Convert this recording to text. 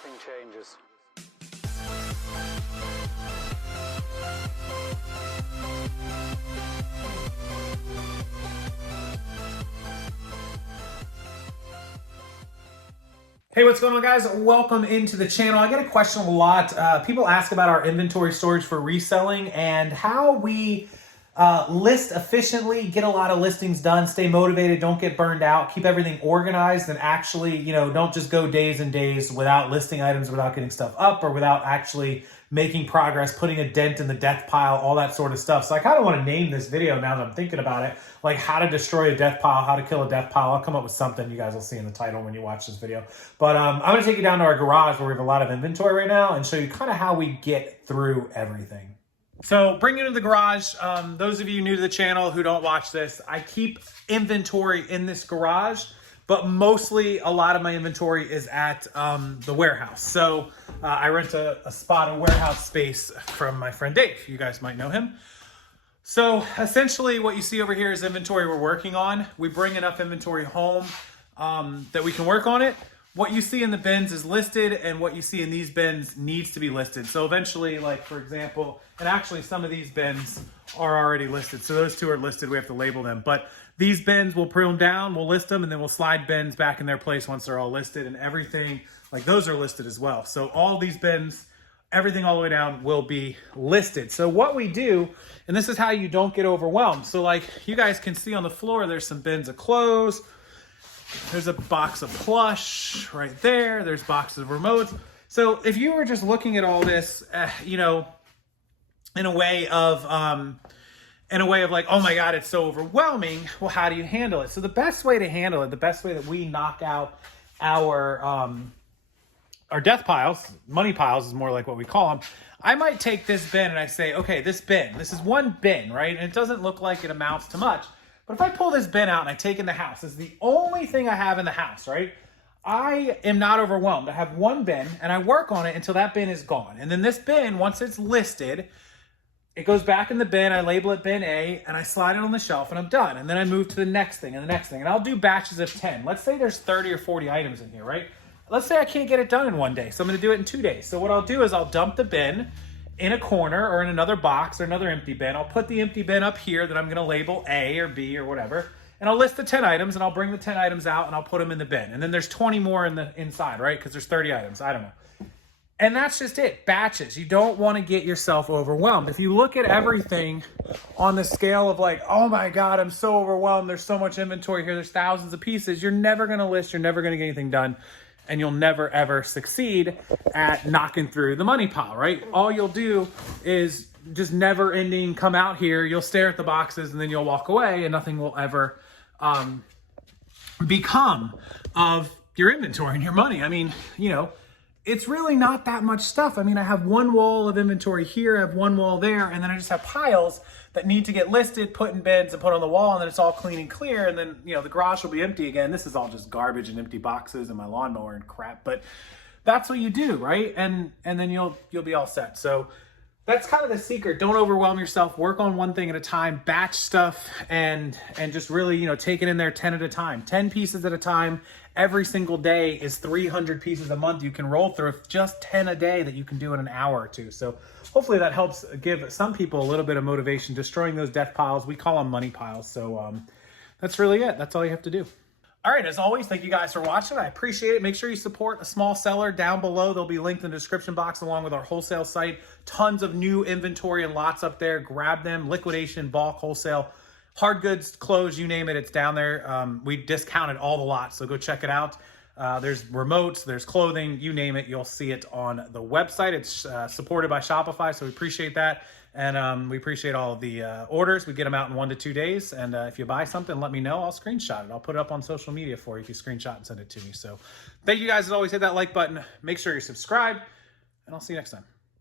everything changes. Hey, what's going on, guys? Welcome into the channel. I get a question a lot. People ask about our inventory storage for reselling and how we list efficiently, get a lot of listings done, stay motivated, don't get burned out, keep everything organized, and actually, don't just go days and days without listing items, without getting stuff up, or without actually making progress, putting a dent in the death pile, all that sort of stuff. So I kind of want to name this video now that I'm thinking about it, like how to destroy a death pile, how to kill a death pile. I'll come up with something you guys will see in the title when you watch this video. But I'm going to take you down to our garage where we have a lot of inventory right now and show you kind of how we get through everything. So bring you to the garage. Those of you new to the channel who don't watch this, I keep inventory in this garage, but mostly a lot of my inventory is at the warehouse. So I rent a spot, a warehouse space from my friend Dave. You guys might know him. So essentially what you see over here is inventory we're working on. We bring enough inventory home that we can work on it. What you see in the bins is listed, and what you see in these bins needs to be listed. So eventually, like for example, and actually some of these bins are already listed. So those two are listed, we have to label them. But these bins, we'll put them down, we'll list them, and then we'll slide bins back in their place once they're all listed, and everything, like those are listed as well. So all these bins, everything all the way down will be listed. So what we do, and this is how you don't get overwhelmed. So like you guys can see on the floor, there's some bins of clothes. There's a box of plush right there. There's boxes of remotes. So if you were just looking at all this, in a way of like, oh my God, it's so overwhelming. Well, how do you handle it? So the best way to handle it, the best way that we knock out our death piles, money piles is more like what we call them. I might take this bin and I say, okay, this is one bin, right? And it doesn't look like it amounts to much. But if I pull this bin out and I take it in the house, it's the only thing I have in the house, right? I am not overwhelmed. I have one bin and I work on it until that bin is gone. And then this bin, once it's listed, it goes back in the bin. I label it bin A and I slide it on the shelf and I'm done. And then I move to the next thing and the next thing. And I'll do batches of 10. Let's say there's 30 or 40 items in here, right? Let's say I can't get it done in one day. So I'm going to do it in 2 days. So what I'll do is I'll dump the bin in a corner or in another box or another empty bin. I'll put the empty bin up here that I'm going to label A or B or whatever. And I'll list the 10 items and I'll bring the 10 items out and I'll put them in the bin. And then there's 20 more in the inside, right? Because there's 30 items. I don't know. And that's just it. Batches. You don't want to get yourself overwhelmed. If you look at everything on the scale of like, oh my God, I'm so overwhelmed. There's so much inventory here. There's thousands of pieces. You're never going to list. You're never going to get anything done. And you'll never, ever succeed at knocking through the money pile, right? All you'll do is just never ending, come out here, you'll stare at the boxes and then you'll walk away and nothing will ever become of your inventory and your money. I mean, it's really not that much stuff. I mean, I have one wall of inventory here, I have one wall there, and then I just have piles that need to get listed, put in bins, and put on the wall, and then it's all clean and clear, and then, the garage will be empty again. This is all just garbage and empty boxes and my lawnmower and crap, but that's what you do, right? And then you'll be all set. So that's kind of the secret. Don't overwhelm yourself. Work on one thing at a time, batch stuff, and just really, take it in there 10 at a time, 10 pieces at a time. Every single day is 300 pieces a month you can roll through, just 10 a day that you can do in an hour or two. So hopefully that helps give some people a little bit of motivation, destroying those death piles. We call them money piles. So that's really it. That's all you have to do. All right, as always, thank you guys for watching. I appreciate it. Make sure you support a small seller down below. They'll be linked in the description box along with our wholesale site. Tons of new inventory and lots up there. Grab them. Liquidation, bulk, wholesale, hard goods, clothes, you name it, it's down there. We discounted all the lots, so go check it out. There's remotes, there's clothing, you name it, you'll see it on the website. It's supported by Shopify, so we appreciate that. And we appreciate all of the orders. We get them out in 1 to 2 days. And if you buy something, let me know. I'll screenshot it. I'll put it up on social media for you if you screenshot and send it to me. So thank you guys. As always, hit that like button. Make sure you're subscribed, and I'll see you next time.